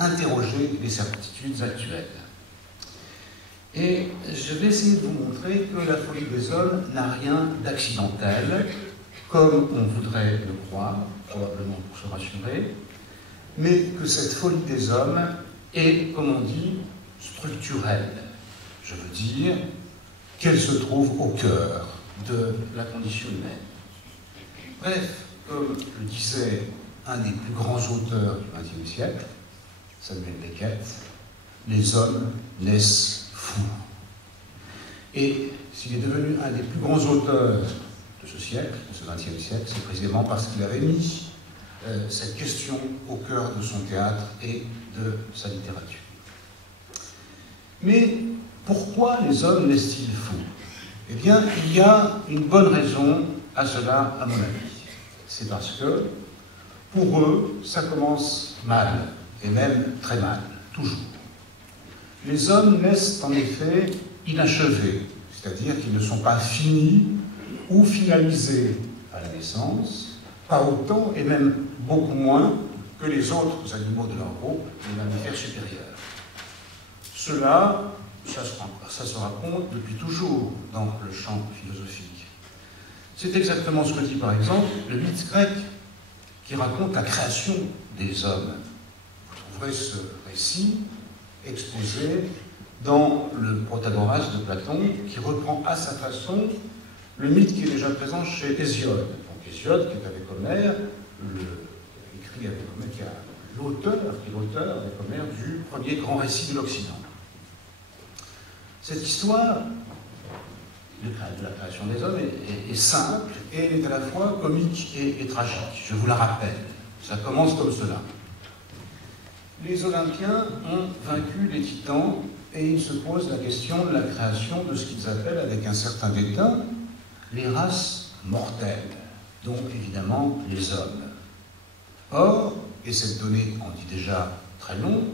interroger les certitudes actuelles. Et je vais essayer de vous montrer que la folie des hommes n'a rien d'accidentel, comme on voudrait le croire, probablement pour se rassurer, mais que cette folie des hommes est, comme on dit, structurelle. Je veux dire qu'elle se trouve au cœur de la condition humaine. Bref, comme le disait un des plus grands auteurs du XXe siècle, Samuel Beckett, les hommes naissent fous. Et s'il est devenu un des plus grands auteurs de ce siècle, de ce XXe siècle, c'est précisément parce qu'il avait mis cette question au cœur de son théâtre et de sa littérature. Mais pourquoi les hommes naissent-ils fous? Eh bien, il y a une bonne raison à cela, à mon avis. C'est parce que, pour eux, ça commence mal, et même très mal, toujours. Les hommes naissent en effet inachevés, c'est-à-dire qu'ils ne sont pas finis ou finalisés à la naissance, pas autant et même beaucoup moins que les autres animaux de leur groupe, les mammifères supérieurs. Cela, ça se raconte depuis toujours dans le champ philosophique. C'est exactement ce que dit par exemple le mythe grec qui raconte la création des hommes. Vous trouverez ce récit exposé dans le Protagoras de Platon, qui reprend à sa façon le mythe qui est déjà présent chez Hésiode. Donc Hésiode, qui est avec Homère, écrit avec Homère, qui est l'auteur avec Homère du premier grand récit de l'Occident. Cette histoire de la création des hommes est simple et elle est à la fois comique et tragique. Je vous la rappelle. Ça commence comme cela. Les Olympiens ont vaincu les Titans et ils se posent la question de la création de ce qu'ils appellent, avec un certain dédain, les races mortelles, donc évidemment les hommes. Or, et cette donnée en dit déjà très long,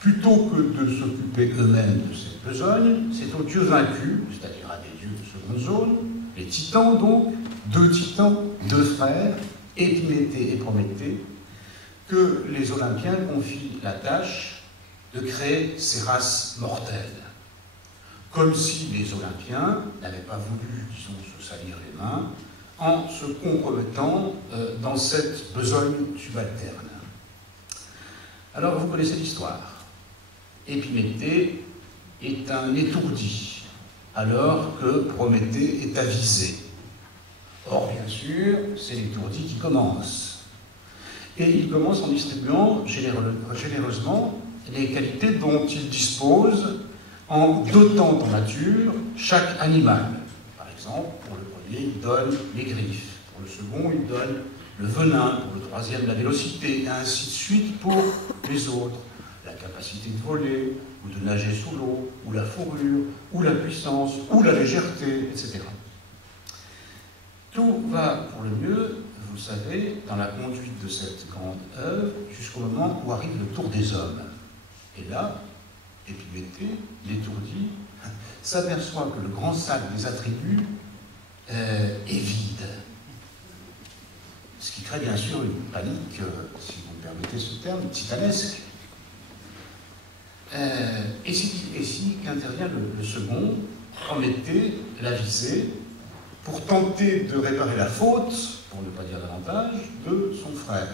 plutôt que de s'occuper eux-mêmes de cette besogne, c'est aux dieux vaincus, c'est-à-dire à des dieux de seconde zone, les Titans donc, deux frères, Épiméthée et Prométhée, que les Olympiens confient la tâche de créer ces races mortelles. Comme si les Olympiens n'avaient pas voulu, disons, se salir les mains en se compromettant dans cette besogne subalterne. Alors, vous connaissez l'histoire. Épiméthée est un étourdi, alors que Prométhée est avisé. Or, bien sûr, c'est l'étourdi qui commence. Et il commence en distribuant généreusement les qualités dont il dispose, en dotant en nature chaque animal. Par exemple, pour le premier, il donne les griffes. Pour le second, il donne le venin. Pour le troisième, la vélocité. Et ainsi de suite pour les autres. La capacité de voler, ou de nager sous l'eau, ou la fourrure, ou la puissance, ou la légèreté, etc. Tout va pour le mieux, vous le savez, dans la conduite de cette grande œuvre, jusqu'au moment où arrive le tour des hommes. Et là, Épiméthée, l'étourdi, s'aperçoit que le grand sac des attributs est vide. Ce qui crée bien sûr une panique, si vous me permettez ce terme, titanesque. Et si qu'intervient le second, Prométhée, l'avisé, pour tenter de réparer la faute, pour ne pas dire davantage, de son frère.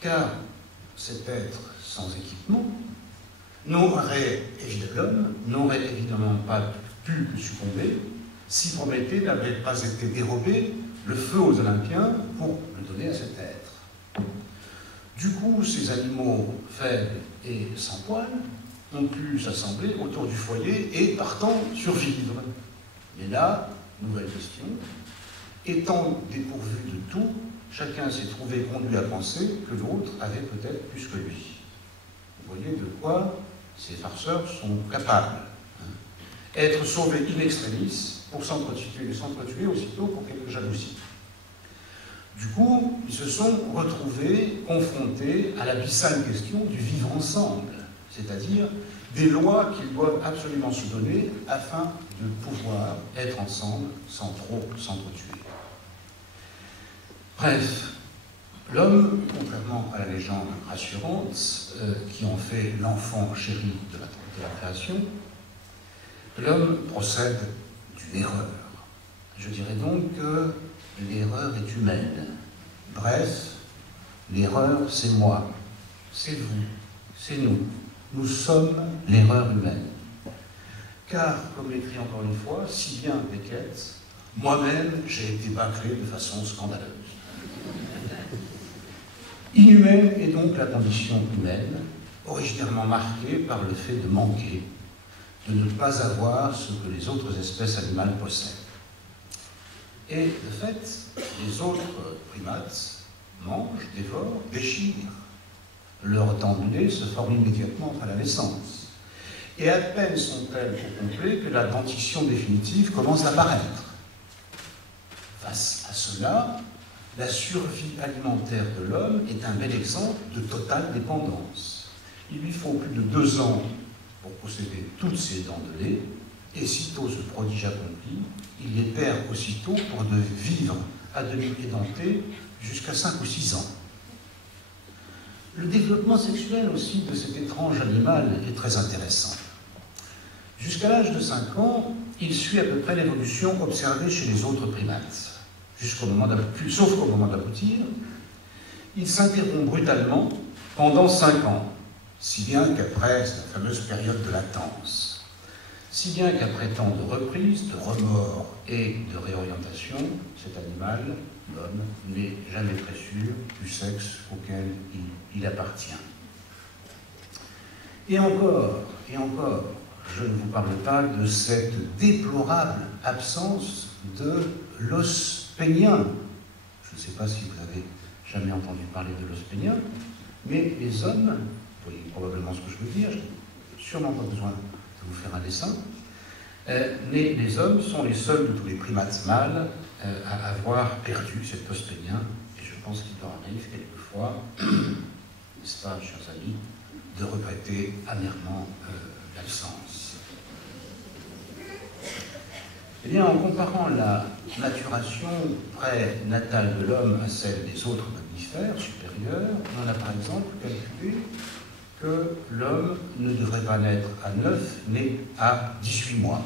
Car cet être sans équipement n'aurait évidemment pas pu succomber si Prométhée n'avait pas été dérobé le feu aux Olympiens pour le donner à cet être. Du coup, ces animaux faibles et sans poils ont pu s'assembler autour du foyer et, partant, survivre. Mais là, nouvelle question, étant dépourvu de tout, chacun s'est trouvé conduit à penser que l'autre avait peut-être plus que lui. Vous voyez de quoi ces farceurs sont capables. Être sauvés in extremis pour s'entretuer aussitôt pour quelque jalousie. Du coup, ils se sont retrouvés confrontés à l'abyssale question du vivre ensemble, c'est-à-dire des lois qu'ils doivent absolument se donner afin de pouvoir être ensemble sans trop s'entretuer. Bref, L'homme, contrairement à la légende rassurante, qui en fait l'enfant chéri de la création, l'homme procède d'une erreur. Je dirais donc que l'erreur est humaine. Bref, l'erreur, c'est moi, c'est vous, c'est nous. Nous sommes l'erreur humaine. Car, comme l'écrit encore une fois, si bien Beckett, moi-même, j'ai été bâclé de façon scandaleuse. Inhumaine est donc la condition humaine, originairement marquée par le fait de manquer, de ne pas avoir ce que les autres espèces animales possèdent. Et de fait, les autres primates mangent, dévorent, déchirent. Leurs dents du nez se forment immédiatement à la naissance. Et à peine sont-elles au complet que la dentition définitive commence à apparaître. Face à cela, la survie alimentaire de l'homme est un bel exemple de totale dépendance. Il lui faut plus de 2 ans pour posséder toutes ses dents de lait, et sitôt ce prodige accompli, il les perd aussitôt pour de vivre à demi édenté jusqu'à 5 ou 6 ans. Le développement sexuel aussi de cet étrange animal est très intéressant. Jusqu'à l'âge de 5 ans, il suit à peu près l'évolution observée chez les autres primates. Sauf qu'au moment d'aboutir, il s'interrompt brutalement pendant 5 ans, si bien qu'après cette fameuse période de latence, si bien qu'après tant de reprises, de remords et de réorientation, cet animal, l'homme, n'est jamais très sûr du sexe auquel il appartient. Et encore, je ne vous parle pas de cette déplorable absence de l'os pénien. Je ne sais pas si vous avez jamais entendu parler de l'os pénien, mais les hommes, vous voyez probablement ce que je veux dire, je n'ai sûrement pas besoin de vous faire un dessin, mais les hommes sont les seuls de tous les primates mâles à avoir perdu cet os pénien, et je pense qu'il leur arrive quelquefois, n'est-ce pas, chers amis, de regretter amèrement l'absence. Eh bien, en comparant la maturation prénatale de l'homme à celle des autres mammifères supérieurs, on a par exemple calculé que l'homme ne devrait pas naître à 9, mais à 18 mois.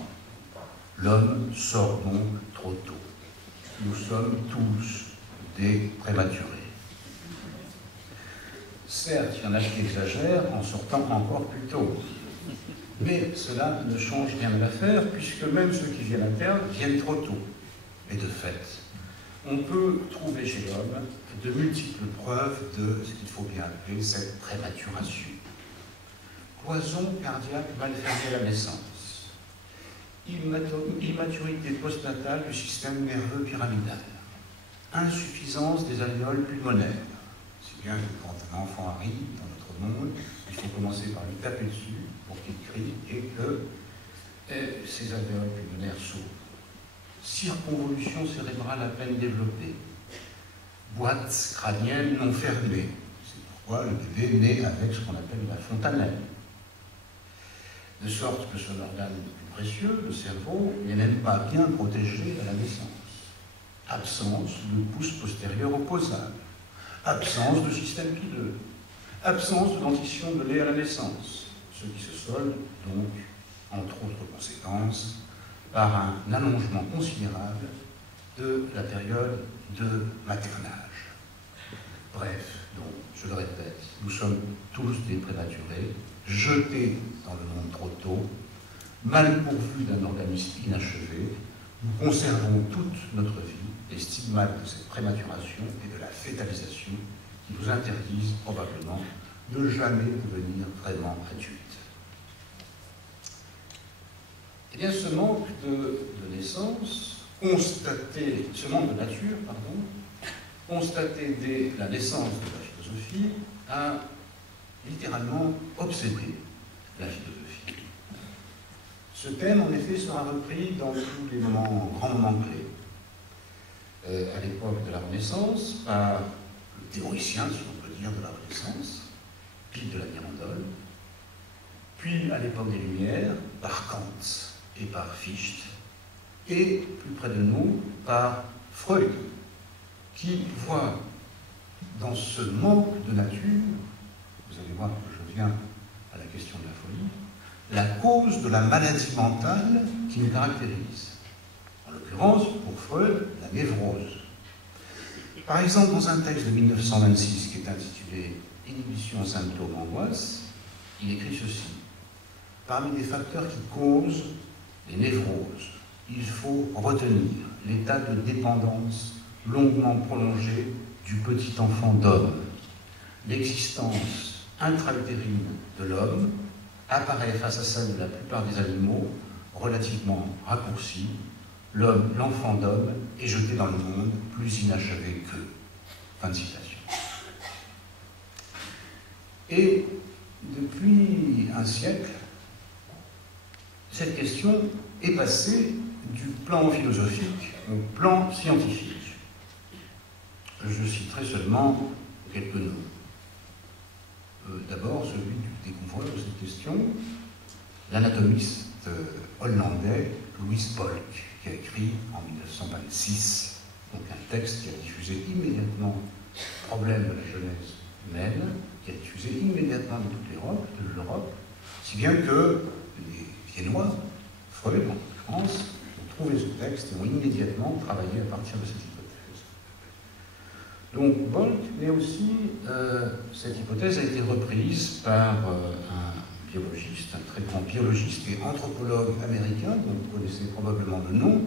L'homme sort donc trop tôt. Nous sommes tous des prématurés. Certes, il y en a qui exagèrent en sortant encore plus tôt. Mais cela ne change rien à l'affaire, puisque même ceux qui viennent à terme viennent trop tôt. Et de fait, on peut trouver chez l'homme de multiples preuves de ce qu'il faut bien appeler cette prématuration. Cloison cardiaque mal fermée à la naissance, immaturité postnatale du système nerveux pyramidal, insuffisance des alvéoles pulmonaires, si bien que quand un enfant arrive dans notre monde, il faut commencer par lui taper dessus pour qu'il crie et que ses alvéoles pulmonaires s'ouvrent. Circonvolution cérébrale à peine développée, boîte crânienne non fermée. C'est pourquoi le bébé naît avec ce qu'on appelle la fontanelle. De sorte que son organe le plus précieux, le cerveau, n'est même pas bien protégé à la naissance. Absence de pouce postérieur opposable, absence de système pileux, absence de dentition de lait à la naissance, ce qui se solde donc, entre autres conséquences, par un allongement considérable de la période de maternage. Bref, donc, je le répète, nous sommes tous des prématurés, jetés dans le monde trop tôt, mal pourvus d'un organisme inachevé, nous conservons toute notre vie les stigmates de cette prématuration et de la fétalisation qui nous interdisent probablement de jamais devenir vraiment adultes. Eh bien, ce manque de naissance, ce manque de nature, constaté dès la naissance de la philosophie, a littéralement obsédé la philosophie. Ce thème, en effet, sera repris dans tous les grands moments clés. À l'époque de la Renaissance, par le théoricien, si on peut dire, de la Renaissance, Pie de la Mirandole, puis à l'époque des Lumières, par Kant et par Fichte, et plus près de nous, par Freud, qui voit dans ce manque de nature, vous allez voir que je viens à la question de la folie, la cause de la maladie mentale qui nous caractérise. En l'occurrence, pour Freud, la névrose. Par exemple, dans un texte de 1926 qui est intitulé « Inhibition, symptômes, angoisse », il écrit ceci. Parmi les facteurs qui causent les névroses, il faut retenir l'état de dépendance longuement prolongé du petit enfant d'homme. L'existence intra-utérine de l'homme apparaît face à celle de la plupart des animaux relativement raccourcie. L'homme, l'enfant d'homme, est jeté dans le monde plus inachevé qu'eux. Fin de citation. Et depuis un siècle, cette question est passée du plan philosophique au plan scientifique. Je citerai seulement quelques noms. D'abord, celui du découvreur de cette question, l'anatomiste hollandais Louis Bolk, qui a écrit en 1926 donc un texte qui a diffusé immédiatement le problème de la jeunesse humaine, qui a diffusé immédiatement de toute l'Europe, si bien que les Viennois, Freud en France, ont trouvé ce texte et ont immédiatement travaillé à partir de cette hypothèse. Donc Bolk, mais aussi cette hypothèse a été reprise par un biologiste, un très grand biologiste et anthropologue américain, dont vous connaissez probablement le nom,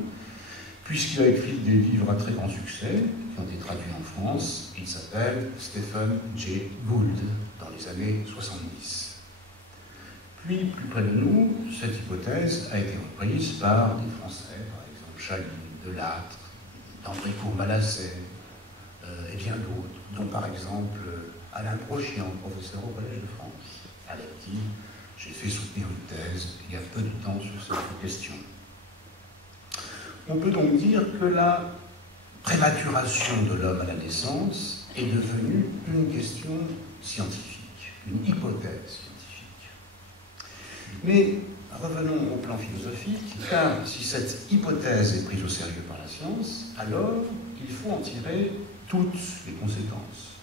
puisqu'il a écrit des livres à très grand succès, qui ont été traduits en France. Il s'appelle Stephen Jay Gould, dans les années 70. Puis, plus près de nous, cette hypothèse a été reprise par des Français, par exemple Chaline, Delattre, d'André-Court-Malassez, et bien d'autres, dont par exemple Alain Brochian, professeur au Collège de France, avec qui j'ai fait soutenir une thèse il y a peu de temps sur cette question. On peut donc dire que la prématuration de l'homme à la naissance est devenue une question scientifique, une hypothèse scientifique. Mais revenons au plan philosophique, car si cette hypothèse est prise au sérieux par la science, alors il faut en tirer toutes les conséquences.